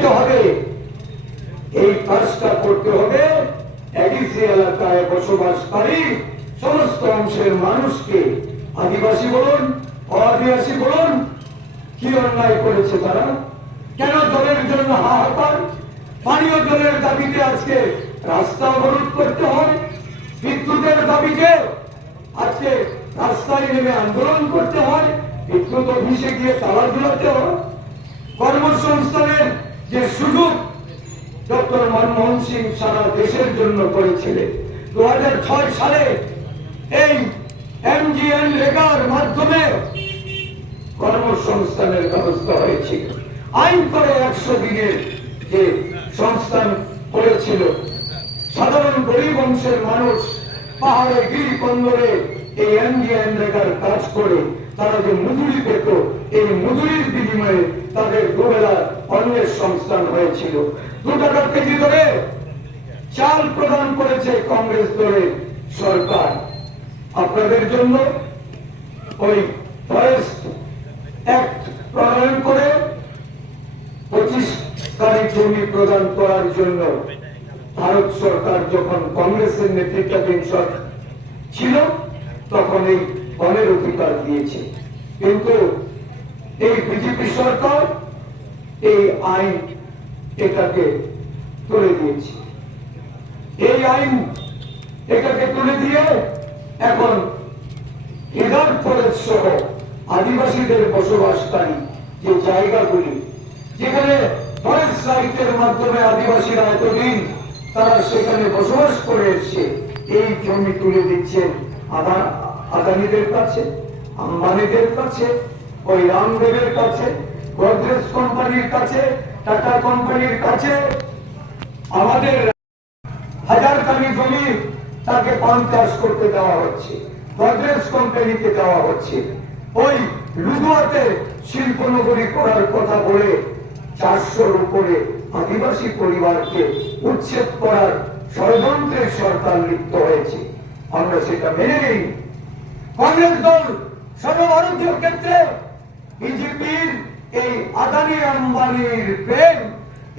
যেতে হবে। এই কাজটা করতে হবে এডিসি এলাকায় বসবাসকারী সমস্ত অংশের মানুষকে, আদিবাসী বলুন, আদিবাসী বলুন, কি অন্যায় করেছে তারা? কেন জলের জন্য হাহাকার? পানীয় জলের দাবিতে আজকে রাস্তা অবরোধ করতে হয়, বিদ্যুতের দাবিতে আজকে রাস্তায় নেমে আন্দোলন করতে হয়, বিদ্যুৎ অফিসে গিয়ে তালা ঝুলাতে হয়। কর্মসংস্থানের যে সুযোগ ডক্টর মনমোহন সিং সারা দেশের জন্য করেছিলেন, 2006 সালে এই এমজিএন রেগার মাধ্যমে কর্মসংস্থানের ব্যবস্থা হয়েছিল। আইন করে 100 দিনের যে সংস্থান করেছিল, সাধারণ গরিব অংশের মানুষ পাহাড়ে গিরি কন্দরে এই এমজিএন রেগার কাজ করে তারা যে মজুরি পেত, এই মজুরির বিনিময়ে তাদের দুবেলা অন্যের সংস্থান হয়েছিল। 2 টাকা কেজি ধরে চাল প্রদান করেছে কংগ্রেস দলের সরকার। আপনাদের জন্য ওই ফরেস্ট অ্যাক্ট প্রণয়ন করে 25 তারিখ জমি প্রদান করার জন্য ভারত সরকার যখন কংগ্রেসের নেতৃত্বাধীন সরকার ছিল তখন এই বনের অধিকার দিয়েছে, কিন্তু এই বিজেপি সরকার এই আইন এটাকে তুলে দিয়েছে। এই আইন এটাকে তুলে দিয়ে এখন হিজার ফরেস্ট সহ আদিবাসীদের বসবাসকারী যে জায়গাগুলি, যেখানে ফরেস্ট রাইটের মাধ্যমে আদিবাসীরা এতদিন তারা সেখানে বসবাস করে এসছে, এই জমি তুলে দিচ্ছেন আদানিদের কাছে, আম্বানিদের কাছে, ওই রামদেবের কাছে, গোদরেজ কোম্পানির কাছে, টাটা কোম্পানির কাছে। আমাদের হাজারখানি জমি তাকে পান চাষ করতে দেওয়া হচ্ছে, গোদরেজ কোম্পানিকে দেওয়া হচ্ছে। ওই লুধুয়াতে শিল্পনগরী করার কথা বলে 400-র উপরে আদিবাসী পরিবারকে উচ্ছেদ করার ষড়যন্ত্রের সরকার লিপ্ত হয়েছে। আমরা সেটা মেনে নেই। কংগ্রেস দল সর্বভারতীয় ক্ষেত্রে বিজেপির এই আদানি আম্বানির প্রেম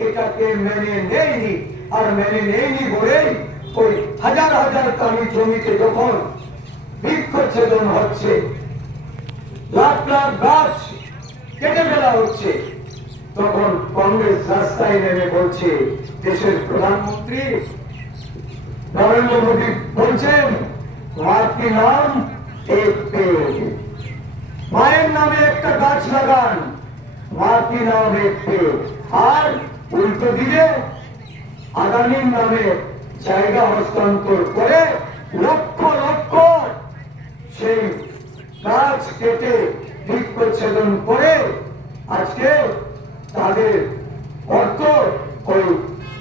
এটাকে মেনে নেয়নি, আর মেনে নেয়নি বলেই ওই হাজার হাজার কামি জমিতে যখন বৃক্ষচ্ছেদন হচ্ছে, লাখ লাখ গাছ কেটে ফেলা হচ্ছে, তখন কংগ্রেস রাস্তায় নেমে বলছে, দেশের প্রধানমন্ত্রী নরেন্দ্র মোদী বলছেন, মার কি নাম এক পেড়, মায়ের নামে একটা গাছ লাগান, মার কি নাম এক পেড়। আর উল্টো দিকে আদানির নামে জায়গা হস্তান্তর করে লক্ষ লক্ষ সেই গাছ কেটে বৃক্ষচ্ছেদন করে আজকে তাদের অর্থ ওই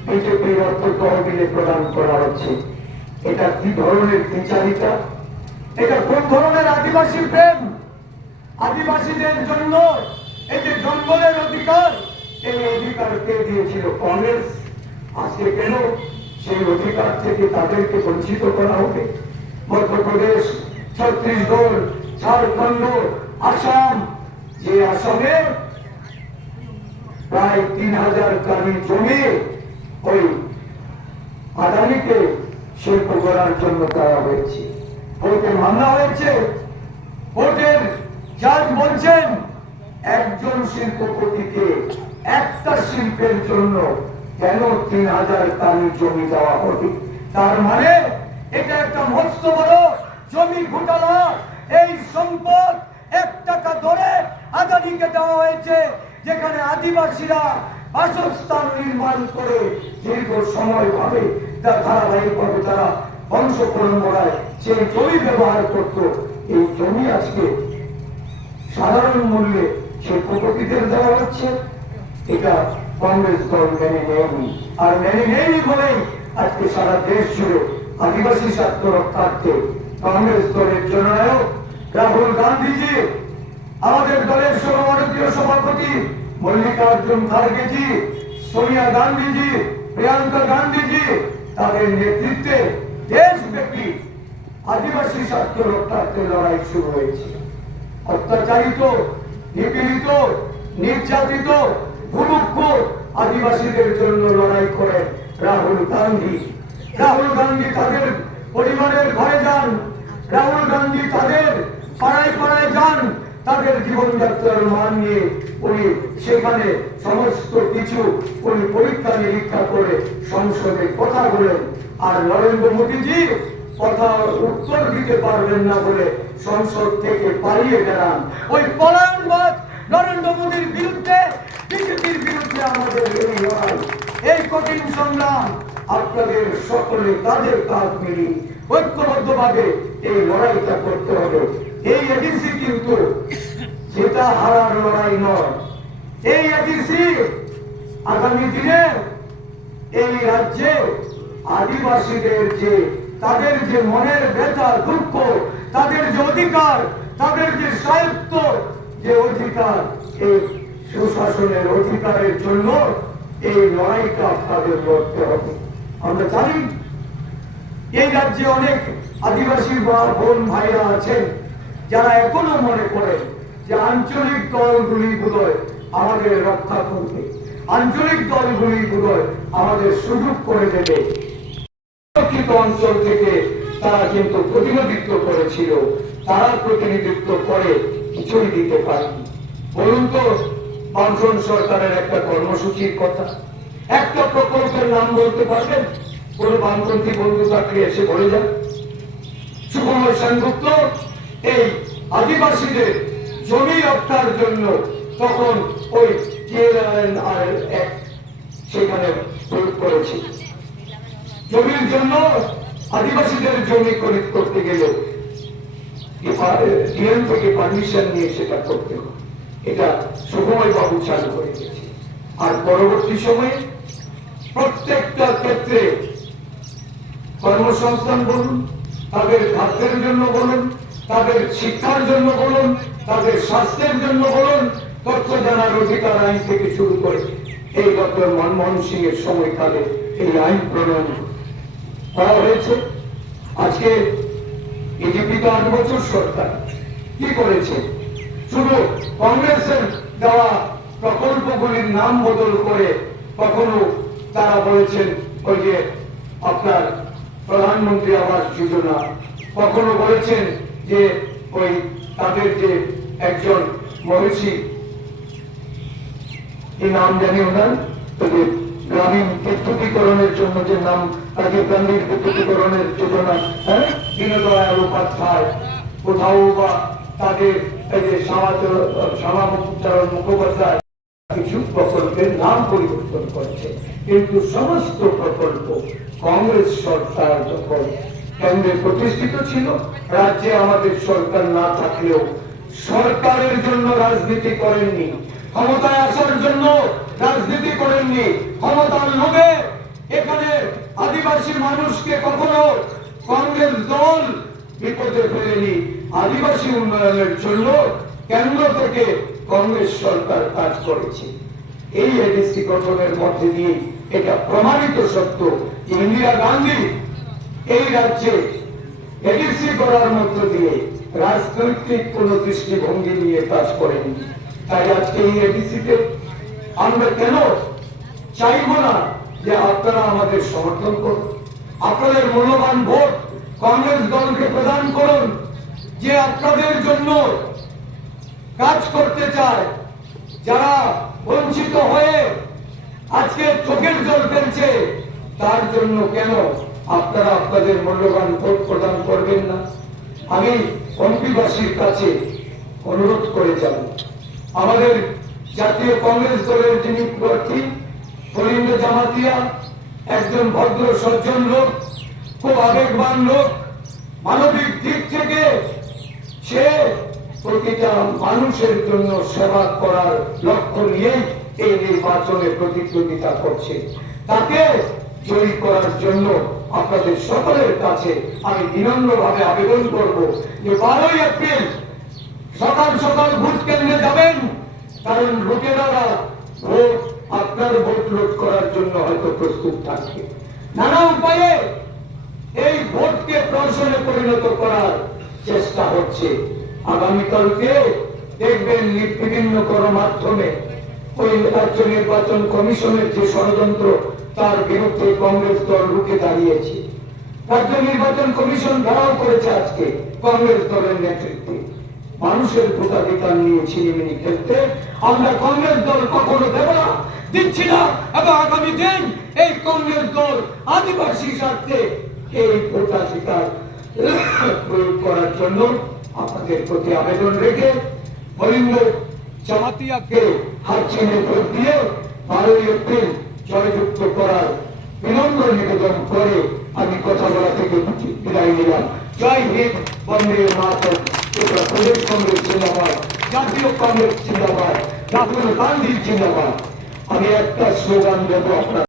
বিজেপির অর্থ তহবিলে প্রদান করা হচ্ছে। এটা কি ধরনের বিচারিতা? এটা কোন ধরনের আদিবাসী প্রেম? আদিবাসীদের জন্য এই যে জঙ্গলের অধিকার, এই অধিকার কে দিয়েছিল? কংগ্রেস। আজকে কেন সেই অধিকার থেকে তাদেরকে বঞ্চিত করা হবে? মধ্যপ্রদেশ, ছত্তিশগড়, ঝাড়খণ্ড, আসাম, যে আসামে প্রায় 3000 কানি জমি ওই আদানিকে শিল্প করার জন্য দেওয়া হয়েছে, কোর্টে মামলা হয়েছে। কোর্টের জাজ বলছেন একজন শিল্পপতিকে একটা শিল্পের জন্য কেন 3000 কানি জমি দেওয়া হবে? তার মানে এটা একটা মস্ত বড় জমি ঘোটালা। এই সম্পদ 1 টাকা ধরে আদানিকে দেওয়া হয়েছে, যেখানে আদিবাসীরা বাসস্থান নির্মাণ করে দীর্ঘ সময় ভাবে ধারাবাহিকভাবে তারা বংশ পরম্পরায় সেই জমি ব্যবহার করত। এই জমি আজকে সাধারণ মূল্যে শিল্পপতিদের দেওয়া হচ্ছে। এটা কংগ্রেস দল মেনে নেয়নি, আর মেনে নেয়নি বলেই আজকে সারা দেশ জুড়ে আদিবাসী স্বার্থ রক্ষার্থে কংগ্রেস দলের জননায়ক রাহুল গান্ধীজি, আমাদের দলের সর্বভারতীয় সভাপতি মল্লিকার্জুন খার্গেজি, সোনিয়া গান্ধীজি, প্রিয়াঙ্কা গান্ধীজি, তাদের নেতৃত্বে দেশব্যাপী আদিবাসী স্বার্থ রক্ষার্থে লড়াই শুরু হয়েছে। অত্যাচারিত, নিপীড়িত, নির্যাতিত, ভূলুক্ষ আদিবাসীদের জন্য লড়াই করেন রাহুল গান্ধী। রাহুল গান্ধী তাদের পরিবারের ঘরে যান, রাহুল গান্ধী তাদের পাড়ায় পাড়ায় যান, তাদের জীবনযাত্রার মান নিয়ে উনি সেখানে সমস্ত কিছু উনি পরীক্ষা নিরীক্ষা করে সংসদে কথা বলেন। আর নরেন্দ্র মোদীজি কথা উত্তর দিতে পারবেন না বলে সংসদ থেকে পালিয়ে বেড়ান। ওই পলায়নবাদ নরেন্দ্র মোদীর বিরুদ্ধে, বিজেপির বিরুদ্ধে আমাদের এই লড়াই, এই কঠিন সংগ্রাম আপনাদের সকলে তাদের কাজ মিলিয়ে ঐক্যবদ্ধভাবে এই লড়াইটা করতে হবে। এই এডিসি কিন্তু যেটা হারার লড়াই নয়। এই এডিসি আগামী দিনে এই রাজ্যে আদিবাসীদের যে তাদের যে মনের ব্যথা দুঃখ, তাদের যে অধিকার, তাদের যে সাহিত্য যে অধিকার, এই সুশাসনের অধিকারের জন্য এই লড়াইটা আপনাদের লড়তে হবে। আমরা জানি এই রাজ্যে অনেক আদিবাসী বোন ভাইরা আছেন যারা এখনো মনে করেন যে আঞ্চলিক দলগুলি বোধহয় আমাদের রক্ষা করবে, আঞ্চলিক দলগুলি বোধহয় আমাদের সুযোগ করে দেবে। অঞ্চল থেকে তারা কিন্তু প্রতিনিধিত্ব করেছিল, তারা প্রতিনিধিত্ব করে কিছুই দিতে পারেনি। বলুন তো, বামফ্রন্ট সরকারের একটা কর্মসূচির কথা, একটা প্রকল্পের নাম বলতে পারবেন? কোন বামপন্থী বন্ধু থাকলে এসে বলে যান। সুকুমার সেনগুপ্ত এই আদিবাসীদের জমি রক্ষার জন্য তখন ওই সেখানে প্রয়োগ করেছে। জমির জন্য আদিবাসীদের জমি খরিদ করতে গেলে ডিএম থেকে পারমিশন নিয়ে সেটা করতে হবে। এটা সুকুমার বাবু চালু করে দিয়েছে। আর পরবর্তী সময়ে প্রত্যেকটা ক্ষেত্রে কর্মসংস্থান বলুন, তাদের খাদ্যের জন্য বলুন, তাদের শিক্ষার জন্য বলুন, তাদের স্বাস্থ্যের জন্য বলুন, তথ্য জানার অধিকার আইন থেকে শুরু করে এই ডক্টর মনমোহন সিং এর সময়কালে এই আইন প্রণয়ন করা হয়েছে। আজকে বিজেপি তো 8 বছর সরকার কি করেছে? শুধু কংগ্রেসের দেওয়া প্রকল্পগুলির নাম বদল করে কখনো তারা বলেছেন ওই যে আপনার প্রধানমন্ত্রী আবাস যোজনা, কখনো বলেছেন যে ওই তাদের যে একজন মহিষী এই নাম জানি ওনার, গ্রামীণ বিদ্যুতীকরণের জন্য যে নাম রাজীব গান্ধীর বিদ্যুতীকরণের যোজনা, হ্যাঁ, দীনদয়াল উপাধ্যায়, কোথাও বা তাদের এই যে শ্যামাচরণ মুখোপাধ্যায় কিছু প্রকল্পের নাম পরিবর্তন করেছে। কিন্তু সমস্ত প্রকল্প কংগ্রেস সরকার যখন কেন্দ্রে প্রতিষ্ঠিত ছিল, রাজ্যে আমাদের সরকার না থাকলেও সরকারের জন্য রাজনীতি করেননি, ক্ষমতায় আসার জন্য রাজনীতি করেননি, ক্ষমতার লোভে এখানে আদিবাসী মানুষকে কখনো কংগ্রেস দল বিপদে ফেলেনি। আদিবাসী উন্নয়নের জন্য কেন্দ্র থেকে কংগ্রেস সরকার কাজ করেছে। এই এডিসি গঠনের মধ্যে দিয়ে এটা প্রমাণিত সত্য যে ইন্দিরা গান্ধী এই রাজ্যে এডিসি করার মধ্য দিয়ে রাজনৈতিক কোন দৃষ্টিভঙ্গি নিয়ে কাজ করেনি। তাই আজকে এই এডিসিতে আমরা কেন চাইব না যে আপনারা আমাদের সমর্থন করুন, আপনাদের মূল্যবান ভোট কংগ্রেস দলকে প্রদান করুন, যে আপনাদের জন্য কাজ করতে চায়, যারা বঞ্চিত হয়ে আজকে চোখের জল ফেলছে, তার জন্য কেন আপনারা আপনাদের মূল্যবান ভোট প্রদান করবেন না? আমি এমপিবাসীর কাছে অনুরোধ করে যাব, আমাদের জাতীয় কংগ্রেস দলের যিনি প্রার্থী কলিন্দ জামাতিয়া একজন ভদ্র সজ্জন লোক, খুব আবেগবান লোক, মানবিক দিক থেকে সে প্রতিটা মানুষের জন্য সেবা করার লক্ষ্য নিয়েই এই নির্বাচনে প্রতিদ্বন্দ্বিতা করছে। তাকে জয়ী করার জন্য আপনাদের সকলের কাছে আমি বিনম্রভাবে আবেদন করব যে 12ই এপ্রিল সকাল সকাল ভোট কেন্দ্রে যাবেন, কারণ লোকেরা ভোট আপনার ভোট লুট করার জন্য হয়তো প্রস্তুত থাকবে। নানা উপায়ে এই ভোটকে প্রহসনে পরিণত করার চেষ্টা হচ্ছে। আগামীকালকে দেখবেন বিভিন্ন গণমাধ্যমে ওই রাজ্য নির্বাচন কমিশনের যে ষড়যন্ত্র তার বিরুদ্ধে কংগ্রেস দল রুখে দাঁড়িয়েছে। রাজ্য নির্বাচন কমিশন ঘেরাও করেছে আজকে কংগ্রেস দলের নেতৃত্বে। মানুষের ভোটাধিকার নিয়ে ছিনিমিনি খেলতে আমরা কংগ্রেস দল কখনো দেব না, দিচ্ছি না। এবং আগামী দিন এই কংগ্রেস দল আদিবাসী স্বার্থে এই ভোটাধিকার প্রয়োগ করার জন্য আপনাদের প্রতি আবেদন রেখে বলিন্দ জামাতিয়াকে হাত চিহ্নে ভোট দিয়ে 12 এপ্রিল জয়যুক্ত করার বিনম্র নিবেদন করে আমি কথা বলা থেকে বিদায় নিলাম। জয় হিন্দ, বন্দে মাতরম। এটা প্রদেশ কংগ্রেস জিন্দাবাদ, জাতীয় কংগ্রেস জিন্দাবাদ, রাহুল গান্ধী জিন্দাবাদ। আমি একটা স্লোগান দেবো আপনার